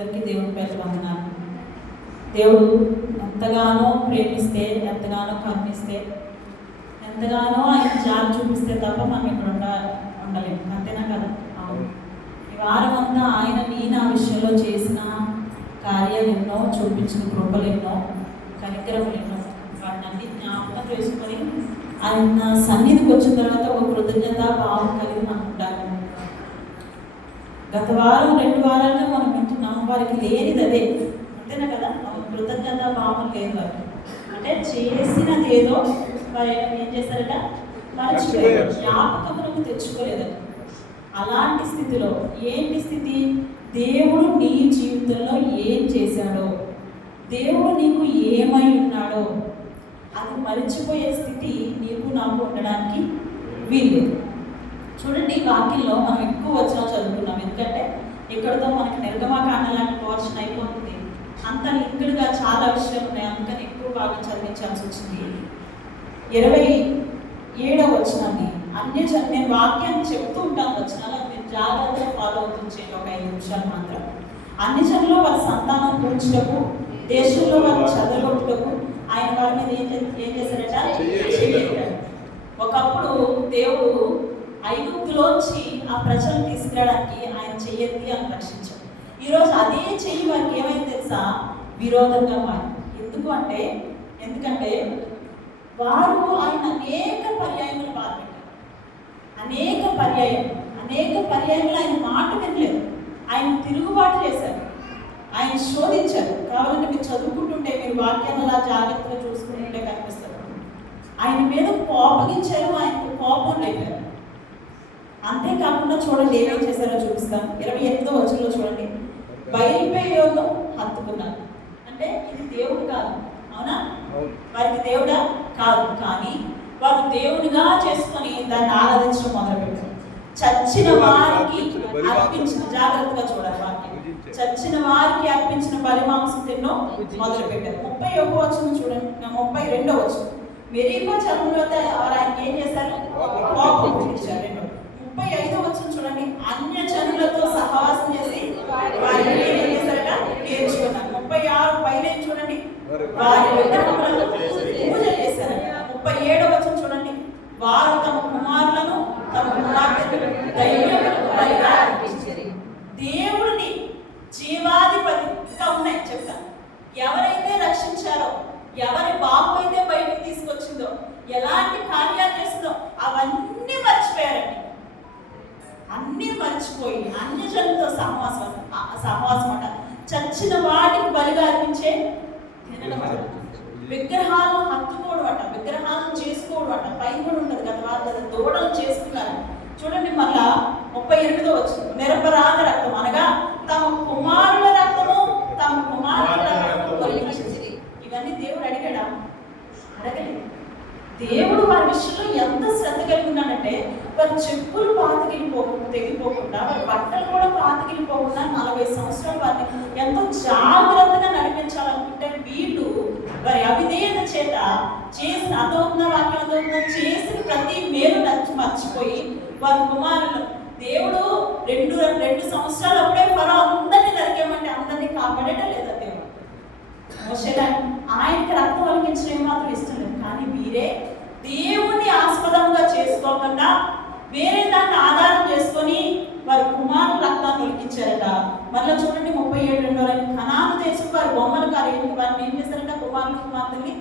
అందరికీ దేవుని పేరు వందనాలు. దేవుడు ఎంతగానో ప్రేమిస్తే, ఎంతగానో కరుణిస్తే, ఎంతగానో ఆయన జాలి చూపిస్తే తప్ప మనం ఇక్కడ ఉండలేము. అంతేనా కదా? ఈ వారం అంతా ఆయన నా విషయంలో చేసిన కార్యాలు ఎన్నో, చూపించిన కృపలు ఎన్నో, కనికరములు ఎన్నో, వాటిని అన్ని జ్ఞాపకం చేసుకొని ఆయన సన్నిధికి వచ్చిన తర్వాత ఒక కృతజ్ఞత భావం కలిగి మనం ఉండాలి. గత వారం 2 వారాలుగా మనం వింటున్నాం, వారికి లేనిది అదే. అంతేనా కదా? కృతజ్ఞత భావం లేదు వారికి. అంటే చేసినది ఏదో వారు ఏం చేశారట, మర్చిపోయారు, జ్ఞాపకములకు తెచ్చుకోలేదట. అలాంటి స్థితిలో ఏంటి స్థితి? దేవుడు నీ జీవితంలో ఏం చేశాడో, దేవుడు నీకు ఏమై ఉన్నాడో అది మరిచిపోయే స్థితి నీకు నాకు ఉండడానికి వీల్లేదు. చూడండి, వాక్యంలో మనం ఎక్కువ వచనం చదువుకున్నాం. ఎందుకంటే ఇక్కడతో మనకి నిర్గమకాండ లాంటి పోర్షన్ అయిపోతుంది. అంత లింక్డ్గా చాలా విషయాలు ఉన్నాయి, అందుకని ఎక్కువ బాగా చదివించాల్సి వచ్చింది. 27వ వచనాన్ని నేను వాక్యాన్ని చెప్తూ ఉంటాను, వచనాలు మీరు జాగ్రత్తగా ఫాలో అవుతుంది. ఒక 5 నిమిషాలు మాత్రం. అన్ని జనులు వారి సంతానం కూర్చుటకు, దేశంలో వారి చదరగొట్టుటకు ఆయన వారి మీద ఏం చేశారట, చేయగలిగారు. ఒకప్పుడు దేవుడు ఐగుప్తులోంచి ఆ ప్రజలను తీసుకురావడానికి ఆయన చెయ్యెత్తి అని రక్షించారు. ఈరోజు అదే చెయ్యి వారికి ఏమైంది తెలుసా? విరోధంగా మారింది. ఎందుకంటే వారు ఆయన అనేక పర్యాయములు బాధపెట్టారు. అనేక పర్యాయములు ఆయన మాట వినలేదు. ఆయన తిరుగుబాటు చేశారు, ఆయన శోధించారు. కావాలంటే మీరు చదువుకుంటుంటే, మీరు వాక్యాన్ని అలా జాగ్రత్తగా చూసుకుంటుంటే కనిపిస్తారు. ఆయన మీద కోపగించారు, ఆయనకు కోపం లేపారు. అంతేకాకుండా చూడండి ఏమేం చేశారో చూపిస్తాం. 28వ వచనంలో చూడండి, బయలుపేయోను హత్తుకున్నారు. అంటే ఇది దేవుడు కాదు, అవునా? వారికి దేవుడా కాదు, కానీ వారు దేవుడిగా చేసుకొని దాన్ని ఆరాధించడం మొదలుపెట్టారు. చచ్చిన వారికి అర్పించిన, జాగ్రత్తగా చూడాలి వాక్యం, చచ్చిన వారికి అర్పించిన బలి మాంసం తిన్నో మొదలుపెట్టారు. 31వ వచనం చూడండి, 32వ వచనం, మెరీబా చర్మంలో ఆయనకి ఏం చేశారు? కోపం పుట్టించారు. 35వ వచనం చూడండి, అన్య జనులతో సహవాసం చేసి వారికి ఏం చేశారట, నేర్చుకున్నారు. 36 పైన చూడండి, వారి విగ్రహములకు పూజ చేశారట. 37వ వచనం చూడండి, వారు తమ కుమారులను తమ కుమార్తెలను దైవములకు బలిగా అర్పించారు. దేవుడిని జీవాధిపతి ఇంకా ఉన్నాయి చెప్తాను. ఎవరైతే రక్షించారో, ఎవరి బాబు అయితే బయటకు తీసుకొచ్చిందో, ఎలాంటి కార్యాలు చేసిందో అవన్నీ మర్చిపోయారండి. అన్నీ మర్చిపోయి అన్ని జనులతో సహవాసం అంట. చచ్చిన వాటికి బలిగా అర్పించే తినడం, విగ్రహాలను హత్తుకోవడం అట, విగ్రహాలను చేసుకోవడం అట. పైన కూడా ఉంటుంది కదా, వాళ్ళు దూడలు చేసుకున్నారు. చూడండి మళ్ళా 38వ వచనం, నిరపరాధ రక్తం అనగా తమ కుమారుల రక్తము తమ కుమారుల రక్తము. ఇవన్నీ దేవుడు అడిగాడా? అడగలేదు. దేవుడు వారి విషయంలో ఎంత శ్రద్ధ కలిగి ఉన్నాడంటే, వారి చెప్పులు తెగిపోకుండా, వారి బట్టలు కూడా పాతగిలిపోకుండా 40 సంవత్సరాలు వారిని ఎంతో జాగ్రత్తగా నడిపించాలనుకుంటే, వీళ్ళు వారి అవిధేయత చేత చేసిన చేసిన ప్రతి మేలు మర్చిపోయి వారి కుమారులు, దేవుడు 2 సంవత్సరాలు అప్పుడే ఫరో అందరినీ నరికేమంటే అందరినీ కాపాడేట లేదా దేవుడు? ఆయనకి రక్తం వలికించడం మాత్రం ఇష్టం లేదు. కానీ వీరే దేవుణ్ణి ఆస్పదంగా చేసుకోకుండా వేరే దాన్ని ఆధారం చేసుకొని వారి కుమారుల రక్తాన్ని ఒలికించారట. మళ్ళీ చూడండి 37 కనాను దేశం వారి బొమ్మలు వారిని ఏం చేశారట, కుమార్తెని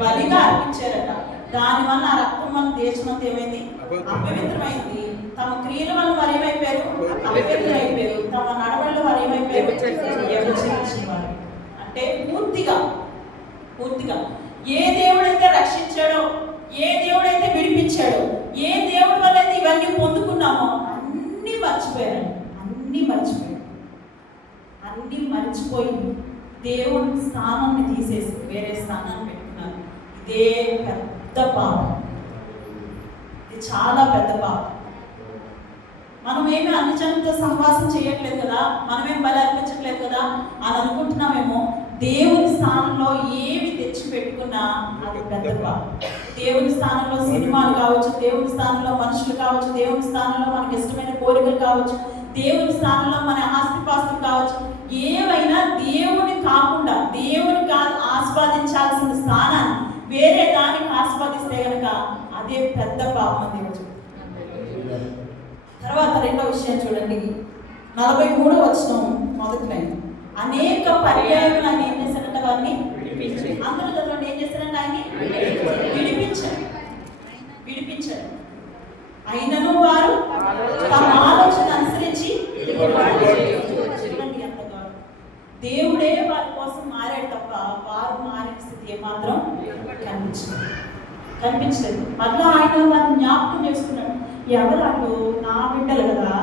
బలిగా అర్పించారట. దానివల్ల ఆ రక్తం వల్ల దేశం అంతా ఏమైంది? అపవిత్రమైంది. తమ క్రియల వల్ల వారు ఏమైపోయారు? అపవిత్రమైపోయారు. తమ నడవడిలో వారు ఏమైపోయారు? వ్యభిచరించేవారు. అంటే పూర్తిగా ఏ దేవుడైతే రక్షించాడో, ఏ దేవుడైతే విడిపించాడో, ఏ దేవుడి వల్ల అయితే ఇవన్నీ పొందుకున్నామో అన్నీ మర్చిపోయారండి. అన్నీ మర్చిపోయి దేవుడి స్థానాన్ని తీసేసి వేరే స్థానాన్ని పెట్టుకున్నారు. ఇదే పెద్ద పాపం, ఇది చాలా పెద్ద పాపం. మనమేమి అన్ని జనులతో సహవాసం చేయట్లేదు కదా, మనమేం బలి అర్పించట్లేదు కదా అని అనుకుంటున్నామేమో. దేవుని స్థానంలో ఏమి తెచ్చి పెట్టుకున్నా అది పెద్ద పాపం. దేవుని స్థానంలో సినిమాలు కావచ్చు, దేవుని స్థానంలో మనుషులు కావచ్చు, దేవుని స్థానంలో మనకి ఇష్టమైన కోరికలు కావచ్చు, దేవుని స్థానంలో మన ఆస్తిపాస్తులు కావచ్చు, ఏవైనా దేవుని కాకుండా దేవునికి ఆస్వాదించాల్సిన స్థానాన్ని వేరే దానికి ఆస్వాదిస్తే కనుక అదే పెద్ద పాపం అని దేవుడు చెప్తున్నాడు. తర్వాత రెండో విషయం చూడండి, 43వ వచనం మొదటి లైన్. అనేక పర్యాయములు ఆయన ఏం చేశారంట? వారిని అందరూ చదవండి. ఏం చేశారంట? ఆయన్ని విడిపించారు. అయినను వారు తమ ఆలోచన అనుసరించి చూడండి ఎంత గౌరవం. దేవుడే వారి కోసం మారాడు తప్ప వారు మారిన స్థితి ఏమాత్రం కనిపించలేదు. మళ్ళా ఆయన వారిని జ్ఞాపకం చేసుకున్నాడు. ఎవరు అటు? నా బిడ్డలు కదా,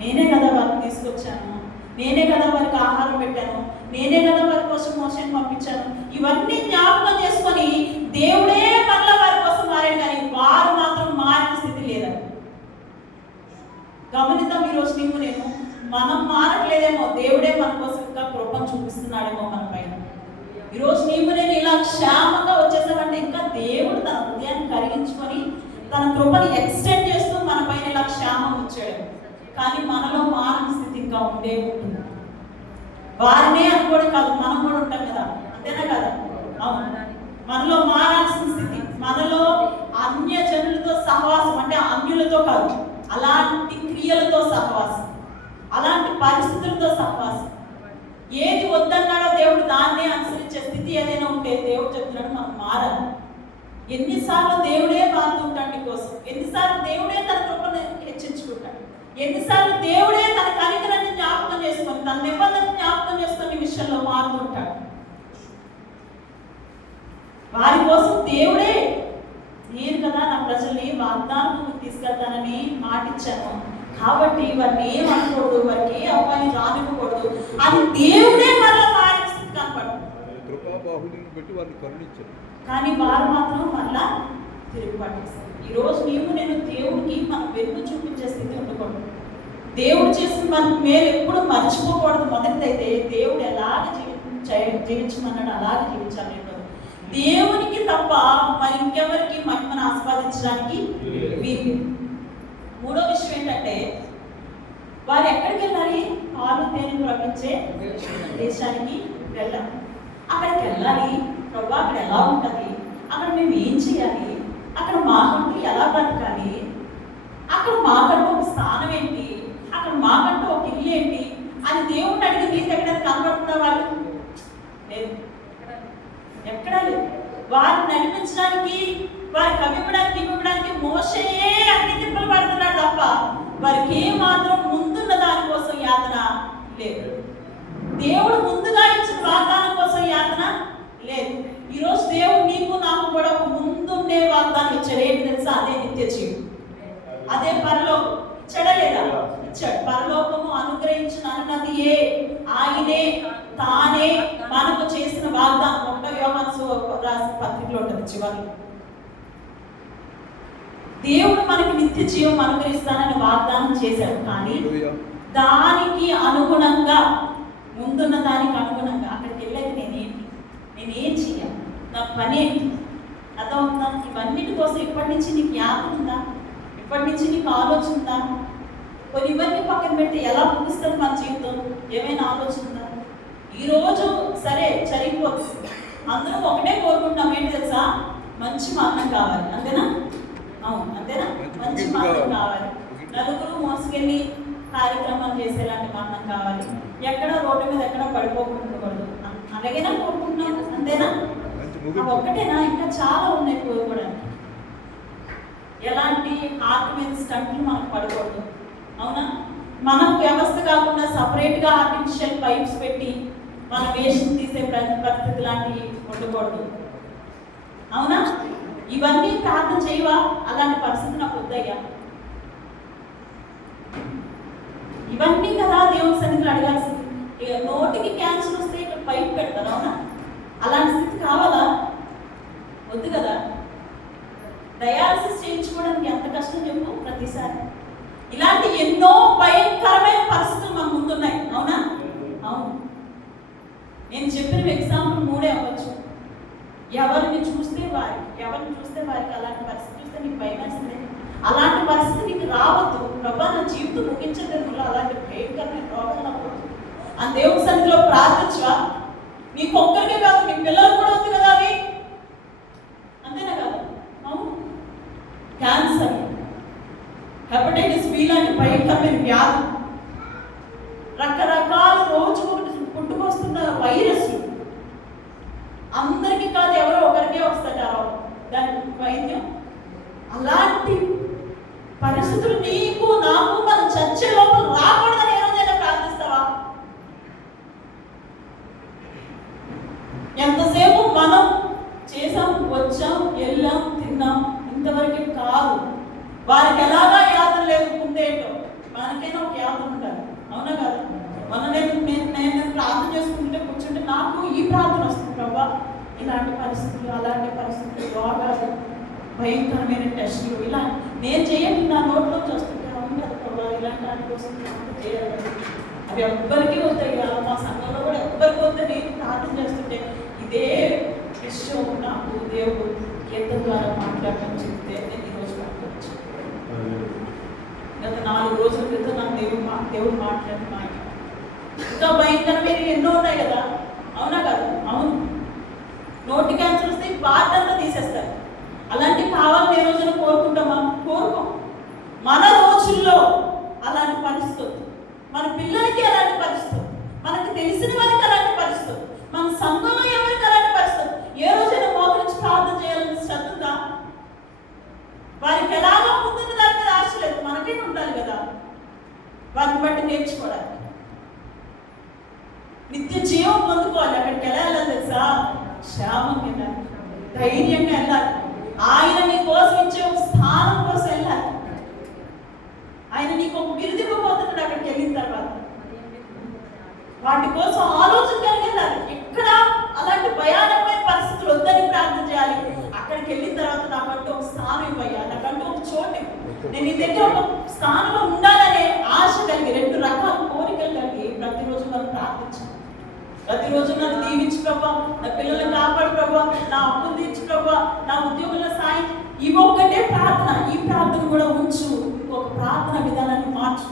నేనే కదా వారిని తీసుకొచ్చాను, నేనే కదా వారికి ఆహారం పెట్టాను, నేనే కదా వారి కోసం మోషన్ పంపించాను. ఇవన్నీ జ్ఞాపకం చేసుకొని దేవుడే మళ్ళా వారి కోసం మారాడు, కానీ వారు మాత్రం మారిన స్థితి లేదా? గమనిద్దాం. ఈరోజు నీవు నేను మనం మారట్లేదేమో, దేవుడే మన కోసం ఇంకా కృపను చూపిస్తున్నాడేమో మన పైన. ఈరోజు నీవు నేను ఇలా క్షేమంగా వచ్చేసామంటే ఇంకా దేవుడు తన హృదయాన్ని కరిగించుకొని తన కృపను ఎక్స్టెండ్ చేస్తూ మన పైన ఇలా క్షేమం ఉంచాడు. కానీ మనలో మారిన స్థితి ఇంకా ఉండే ఉంటుంది. వారినే అనుకోవడం కాదు, మనం కూడా ఉంటాం కదా, అంతేనా కదా? అవును, మనలో మారాల్సిన స్థితి, మనలో అన్య జనులతో సహవాసం, అంటే అన్యులతో కాదు, అలాంటి క్రియలతో సహవాసం, అలాంటి పరిస్థితులతో సహవాసం. ఏది వద్దన్నాడో దేవుడు దాన్నే అనుసరించే స్థితి ఏదైనా ఉంటే దేవుడు చెప్తున్నాడు మనం మారాలి. ఎన్నిసార్లు దేవుడే మారుతుంటాడు నీ కోసం, ఎన్నిసార్లు దేవుడే తన కృపను హెచ్చించుకుంటాడు, ఎన్నిసార్లు దేవుడే తన కనికరాన్ని జ్ఞాపకం చేసుకొని తన నిబంధన జ్ఞాపకం చేసుకొని విషయంలో మారుతుంటాడు. వారి కోసం దేవుడే, నేను కదా నా ప్రజల్ని వాగ్దానం తీసుకెళ్తానని మాటిచ్చాను, కాబట్టి వారిని ఏం అనకూడదు, వారికి ఏ అబ్బాయిని రానివ్వకూడదు అని దేవుడే మరలా మారిన స్థితి కనపడుతుంది. కానీ వారు మాత్రం మరలా తిరుగుబాటు. ఈరోజు నీవు నేను దేవుడికి మనం వెలుగు చూపించే స్థితి ఉండకూడదు. దేవుడు చేసిన మన మేలు ఎప్పుడు మర్చిపోకూడదు. మొదటిదైతే దేవుడు ఎలాగ జీవించమన్నాడు అలాగే జీవించాలి. దేవునికి తప్ప మరి ఇంకెవరికి మహిమను ఆస్వాదించడానికి వీలు. మూడో విషయం ఏంటంటే, వారు ఎక్కడికి వెళ్ళాలి? పాలు తేనెలు ప్రవహించే దేశానికి వెళ్ళాలి. అక్కడికి వెళ్ళాలి. ప్రభు అక్కడ ఎలా ఉంటుంది, అక్కడ మేము ఏం చేయాలి, అక్కడ మాకంటూ ఎలా బ్రతకాలి, అక్కడ మాకంటూ ఒక స్థానం ఏంటి, అక్కడ మాకంటూ ఒక ఇల్లు ఏంటి అని దేవుడిని అడిగి నీ దగ్గర కనబడుతున్న వాళ్ళు లేదు, ఎక్కడా లేదు. వారిని నడిపించడానికి, వారికి ఇవ్వడానికి మోషేయే అన్ని తిప్పలు పడుతున్నాడు తప్ప వారికి ఏ మాత్రం ముందున్న దానికోసం యాతన లేదు. దేవుడు ముందుగా ఇచ్చిన వాగ్దానం కోసం యాతన లేదు. ఈరోజు దేవుడు నీకు నాకు కూడా ఒక ముందుండే వాగ్దానం ఇచ్చాడు. ఏంటి తెలుసా? అదే నిత్య జీవం, అదే పరలోకం. ఇచ్చాడా లేదా? ఇచ్చాడు. పరలోకము అనుగ్రహించిన అన్నది ఆయనే తానే మనకు చేసిన వాగ్దానం. 1 యోహాను రాసిన పత్రికలో ఉంటుంది చివరిలో. దేవుడు మనకి నిత్య జీవం అనుగ్రహిస్తానని వాగ్దానం చేశాడు. కానీ దానికి అనుగుణంగా, ముందున్న దానికి అనుగుణంగా అక్కడికి వెళ్ళేది నేనేం చేయాలి, నా పని ఏంటి, అర్థమవుతుందా? ఇవన్నిటి కోసం ఇప్పటి నుంచి నీకు యాతం ఉందా? ఇప్పటి నుంచి నీకు ఆలోచన ఉందా? కొన్ని ఇవన్నీ పక్కన పెట్టి ఎలా ముగిస్తుంది మన జీవితం? ఏమైనా ఆలోచన ఉందా? ఈరోజు సరే జరిగిపోతుంది, అందరూ ఒకటే కోరుకుంటాం. ఏంటి తెలుసా? మంచి మరణం కావాలి, అంతేనా? అవును, అంతేనా? మంచి మరణం కావాలి, నలుగురు మోసుకెళ్ళి కార్యక్రమాలు చేసేలాంటి మరణం కావాలి, ఎక్కడ రోడ్డు మీద ఎక్కడ పడిపోకూడదు, అలాగేనా కోరుకుంటున్నాం, అంతేనా? ఒక్కటేనా? ఇంకా చాలా ఉన్నాయి కోరుకోవడానికి. ఎలాంటి హార్ట్ మీద స్టంట్లు మనకు పడకూడదు, అవునా? మనం వ్యవస్థ కాకుండా సపరేట్గా ఆర్టిఫిషియల్ పైప్స్ పెట్టి మన వేషం తీసే పరిస్థితి లాంటివి ఉండకూడదు, అవునా? ఇవన్నీ ప్రార్థన చేయవా? అలాంటి పరిస్థితి నాకు వద్దయ్యా. ఇవన్నీ కదా దేవుని సన్నిధిలో అడగాల్సింది. ఇక నోటికి క్యాన్సర్ వస్తే ఇక్కడ పైప్ పెడతారు, అవునా? అలాంటి స్థితి కావాలా? వద్దు కదా. డయాలసిస్ చేయించుకోవడానికి ఎంత కష్టం చెప్పు ప్రతిసారి. ఇలాంటి ఎన్నో భయంకరమైన పరిస్థితులు మన ముందున్నాయి, అవునా? అవును. నేను చెప్పిన ఎగ్జాంపుల్ 3 అవ్వచ్చు. ఎవరిని చూస్తే వారికి అలాంటి పరిస్థితి చూస్తే నీకు భయం వేస్తుంది. అలాంటి పరిస్థితి నీకు రావద్దు. ప్రభా నా జీవితం ముగించడం అలాంటి భయం ఆ దేవుని సన్నిధిలో ప్రార్థించవా? నీకు ఒక్కరికే కాదు, నీ పిల్లలు కూడా ఉంది కదా అవి, అంతేనా కాదు? అవును. క్యాన్సర్, హెపటైటిస్ బి లాంటి భయంకరమైన వ్యాధి, రకరకాల రోజు పుట్టుకొస్తున్న వైరస్లు, అందరికీ కాదు ఎవరో ఒకరికే వస్తాడు దానికి వైద్యం. అలాంటి పరిస్థితులు నీకు నాకు మన చర్చ లోపల రాకూడదని ఏ రోజైనా ప్రార్థిస్తావా? ఎంతసేపు మనం చేసాం, వచ్చాం, వెళ్ళాం, తిన్నాం, ఇంతవరకే కాదు. వారికి ఎలాగా యాతన లేదు, ముందేంటో మనకైనా ఒక యాతన ఉండాలి, అవునా కాదు? నేను ప్రార్థన చేసుకుంటే కూర్చుంటే నాకు ఈ ప్రార్థన వస్తుంది, ప్రభా ఇలాంటి పరిస్థితులు, అలాంటి పరిస్థితులు, రోగాలు, భయంకరమైన టెస్టులు, ఇలా నేను చేయండి నా నోట్లోంచి వస్తుంటే, అవును కదా ప్రభా ఇలాంటి వాటి కోసం చేయాలి. అవి ఎవ్వరికీ వస్తాయి, మా సంఘంలో కూడా ఎవ్వరికి వద్ద నేను ప్రార్థన చేస్తుంటే ఇదే విషయం నాకు దేవుడు కీర్తన ద్వారా మాట్లాడటం చెప్తే నేను ఈరోజు మాట్లాడచ్చు. గత 4 రోజుల క్రితం నాకు దేవుడు మాట్లాడిన మాట ఇంకా భయంకరమైన ఎన్నో ఉన్నాయి కదా, అవునా కాదు? అవును. నోటి క్యాన్సర్ వస్తే బాధంతా తీసేస్తారు. అలాంటివి కావాలని ఏ రోజున కోరుకుంటామా? కోరుకోం. మన రోజుల్లో అలాంటి పరిస్థితి, మన పిల్లలకి అలాంటి పరిస్థితి, మనకు తెలిసిన వారికి అలాంటి పరిస్థితి, మన సంఘంలో ఎవరికి అలాంటి పరిస్థితి, ఏ రోజైనా మోకరించి ప్రార్థన చేయాలని శ్రద్ధ వారికి ఎలాగో ముందున్న దాని మీద ఆశ లేదు, మనకే ఉండాలి కదా వారిని బట్టి నేర్చుకోవడానికి. నిత్య జీవం పొందుకోవాలి. అక్కడికి ఎలా వెళ్ళాలి తెలుసా? క్షేమంగా వెళ్ళాలి, ధైర్యంగా వెళ్ళాలి. ఆయన నీ కోసం ఇచ్చే ఒక స్థానం కోసం వెళ్ళాలి. ఆయన నీకు ఒక బిరుదు ఇవ్వబోతున్నాడు అక్కడికి వెళ్ళిన తర్వాత. వాటి కోసం ఆలోచన కలిగి వెళ్ళాలి. ఎక్కడ అలాంటి భయానకమైన పరిస్థితులు వద్దని ప్రార్థన చేయాలి. అక్కడికి వెళ్ళిన తర్వాత నాకంటూ ఒక స్థానం ఇవ్వయ్యా, నాకంటూ ఒక చోటు, నేను నీ దగ్గర ఒక స్థానంలో ఉండాలనే ఆశ కలిగి, 2 రకాల కోరికలు కలిగి ప్రతిరోజు మనం ప్రార్థించాలి. ప్రతిరోజు నన్ను దీవించు ప్రభా, నా పిల్లల్ని కాపాడు ప్రభా, నా అప్పులు తీర్చు ప్రభా, నా ఉద్యోగంలో సాయం, ఇవి ఒక్కటే ప్రార్థన. ఈ ప్రార్థన కూడా ఉంచు, ఇంకొక ప్రార్థన విధానాన్ని మార్చు.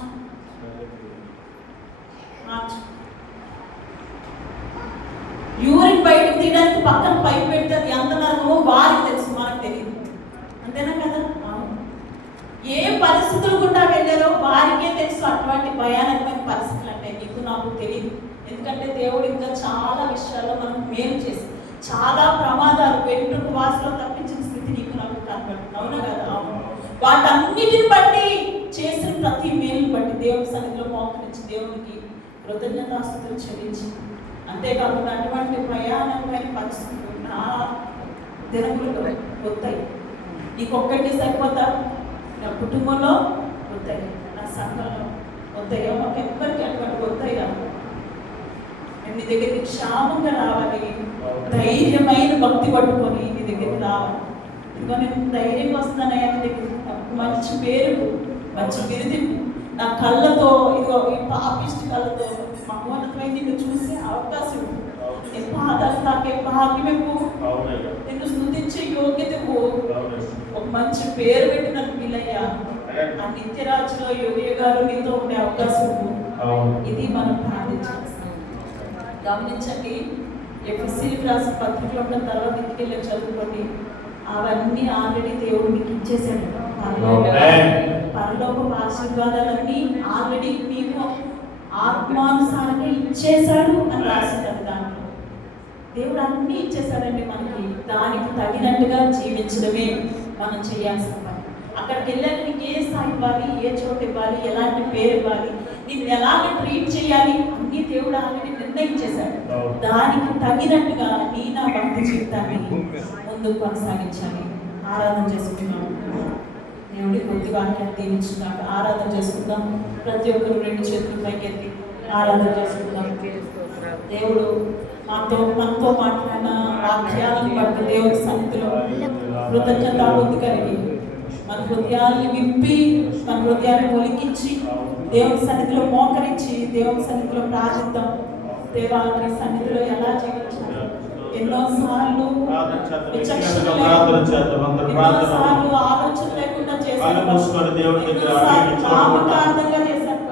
యూరిన్ బయటకు తీయడానికి పక్కన పైపు పెడితే అది ఎంత నరకమో వారికి తెలుసు, మనకు తెలియదు, అంతేనా కదా? ఏ పరిస్థితులు గుండా వెళ్ళారో వారికే తెలుసు. అటువంటి భయానకమైన పరిస్థితులు అంటే నీకు నాకు తెలియదు. ఎందుకంటే దేవుడు ఇంకా చాలా విషయాల్లో మనం మేలు చేసి, చాలా ప్రమాదాలు వెంట్రుకు వాసులో తప్పించిన స్థితి నీకు నాకు కనబడుతుంది, అవునా కదా? వాటన్నిటిని బట్టి, చేసిన ప్రతి మేలుని బట్టి దేవుని సన్నిధిలో మోకరించి దేవునికి కృతజ్ఞతాస్తుతులు చెల్లించి, అంతేకాకుండా అటువంటి భయానకమైన పరిస్థితులు నా దినములలో వస్తాయి. నీకు ఒక్కరికి సరిపోతా? నా కుటుంబంలో వస్తాయి, నా సంఘంలో వస్తాయి, మాకు ఎవ్వరికి అటువంటి వస్తాయి కదా. నీ దగ్గరికి క్షేమంగా రావాలి, ధైర్యమైన భక్తి పట్టుకొని నీ దగ్గరికి రావాలి. ఇదిగో నేను ధైర్యంగా వస్తానయ్యా, నీ దగ్గర మంచి పేరు, మంచి బిరుదింపు, నా కళ్ళతో, ఇదిగో ఈ పాపిష్టి కళ్ళతో మహోన్నతమైన నిన్ను చూసే అవకాశం, నీ పాదాలు తాకే భాగ్యమేపు, నిన్ను స్తుతించే యోగ్యతకు ఒక మంచి పేరు పెట్టిన వీలయ్యా, ఆ నిత్యరాజులో యోగయ్య గారు నీతో ఉండే అవకాశం. ఇది మనం ప్రార్థించాలి. గమనించండి, ఎఫెసీయులకు రాసిన పత్రికలో ఉన్న తర్వాత ఇంటికెళ్ళి చదువుకోండి, అవన్నీ ఆల్రెడీ దేవుడు మీకు ఇచ్చేసాడు. పరలోక ఆశీర్వాదాలన్నీ ఆల్రెడీ మీకు ఆత్మానుసారంగా ఇచ్చేశాడు అని రాసింటారు. దాంట్లో దేవుడు అన్నీ ఇచ్చేశాడండి మనకి. దానికి తగినట్టుగా జీవించడమే మనం చేయాల్సిన పని. అక్కడికి వెళ్ళాక నీకు ఏ స్థాయి ఇవ్వాలి, ఏ చోటు ఇవ్వాలి, ఎలాంటి పేరు ఇవ్వాలి, నిన్ను ఎలాగ ట్రీట్ చేయాలి, అన్నీ దేవుడు ఆల్రెడీ నిర్ణయించేశాడు. దానికి తగినట్టుగా నీ నా భక్తి జీవితాన్ని ముందుకు కొనసాగించాలి. ఆరాధన చేసుకున్నాం. దేవుడి కొద్ది వాక్యాన్ని దీవించున్నాక ఆరాధన చేసుకుందాం. ప్రతి ఒక్కరు 2 చేతులు పైకెత్తి ఆరాధన చేసుకుందాం. దేవుడు మనతో మాట్లాడిన వాక్యాలను బట్టి దేవుడి సన్నిధిలో కృతజ్ఞతాబుద్ధి కలిగి మన హృదయాన్ని విప్పి, మన హృదయాన్ని ఒలికించి, దేవుని సన్నిధిలో మోకరించి, దేవుని సన్నిధిలో ప్రార్థిద్దాం. దేవా, నీ సన్నిధిలో ఎలా జీవించాలి? ఎన్నోసార్లు ఆలోచన లేకుండా చేశారు, నామకార్థంగా చేశారు.